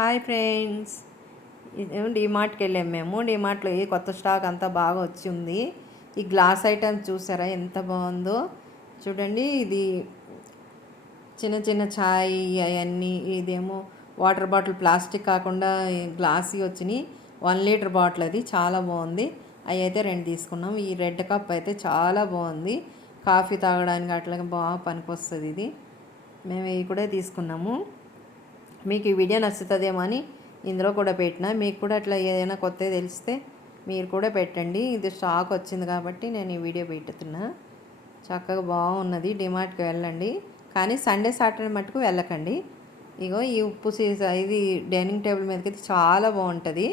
Hi friends, డీమార్ట్కి వెళ్ళాము. మేము డీమార్ట్లో ఈ కొత్త స్టాక్ అంతా బాగా వచ్చింది. ఈ గ్లాస్ ఐటమ్స్ చూసారా ఎంత బాగుందో చూడండి. ఇది చిన్న చిన్న ఛాయ్ అవన్నీ, ఇదేమో వాటర్ బాటిల్ ప్లాస్టిక్ కాకుండా గ్లాసీ వచ్చినాయి. 1 లీటర్ బాటిల్, అది చాలా బాగుంది. అవి అయితే 2 తీసుకున్నాం. ఈ రెడ్ కప్ అయితే చాలా బాగుంది, కాఫీ తాగడానికి అట్లాగే బాగా పనికొస్తుంది ఇది. మేము ఇవి కూడా తీసుకున్నాము. మీకు ఈ వీడియో నచ్చుతుందేమో అని ఇందులో కూడా పెట్టిన. మీకు కూడా అట్లా ఏదైనా కొత్తది తెలిస్తే మీరు కూడా పెట్టండి. ఇది స్టాక్ వచ్చింది కాబట్టి నేను ఈ వీడియో పెట్టుతున్నా. చక్కగా బాగున్నది. డిమార్ట్కి వెళ్ళండి, కానీ సండే సాటర్డే మటుకు వెళ్ళకండి. ఇగో ఈ ఉప్పు సీసా, ఇది డైనింగ్ టేబుల్ మీదకి చాలా బాగుంటుంది.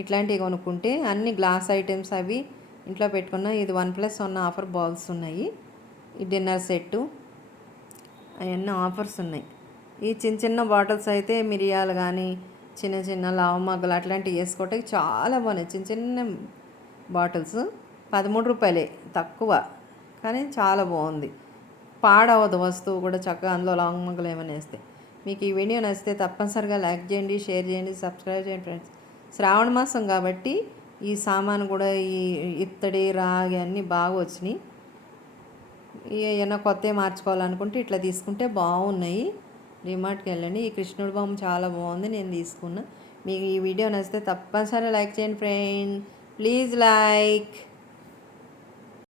ఇట్లాంటివి కొనుక్కుంటే అన్ని గ్లాస్ ఐటమ్స్ అవి ఇంట్లో పెట్టుకున్న. ఇది 1+1 ఆఫర్ బౌల్స్ ఉన్నాయి. ఈ డిన్నర్ సెట్టు అవన్నీ ఆఫర్స్ ఉన్నాయి. ఈ చిన్న చిన్న బాటిల్స్ అయితే మిరియాలు కానీ చిన్న చిన్న లావు మగ్గలు అట్లాంటివి వేసుకోవటానికి చాలా బాగున్నాయి. చిన్న చిన్న బాటిల్స్ 13 రూపాయలే, తక్కువ, కానీ చాలా బాగుంది. పాడవదు వస్తువు కూడా చక్కగా. అందులో లాంగ్ మగ్గలు ఏమైనా వేస్తే. మీకు ఈ వీడియో నచ్చితే తప్పనిసరిగా లైక్ చేయండి, షేర్ చేయండి, సబ్స్క్రైబ్ చేయండి ఫ్రెండ్స్. శ్రావణ మాసం కాబట్టి ఈ సామాను కూడా, ఈ ఇత్తడి రాగి అన్నీ బాగా వచ్చినాయి. ఏమైనా కొత్తవి మార్చుకోవాలనుకుంటే ఇట్లా తీసుకుంటే బాగున్నాయి. డిమార్ట్కి వెళ్ళండి. ఈ కృష్ణుడి బొమ్మ చాలా బాగుంది, నేను తీసుకున్నా. మీకు ఈ వీడియో నచ్చితే తప్పనిసరిగా లైక్ చేయండి ఫ్రెండ్. Please like.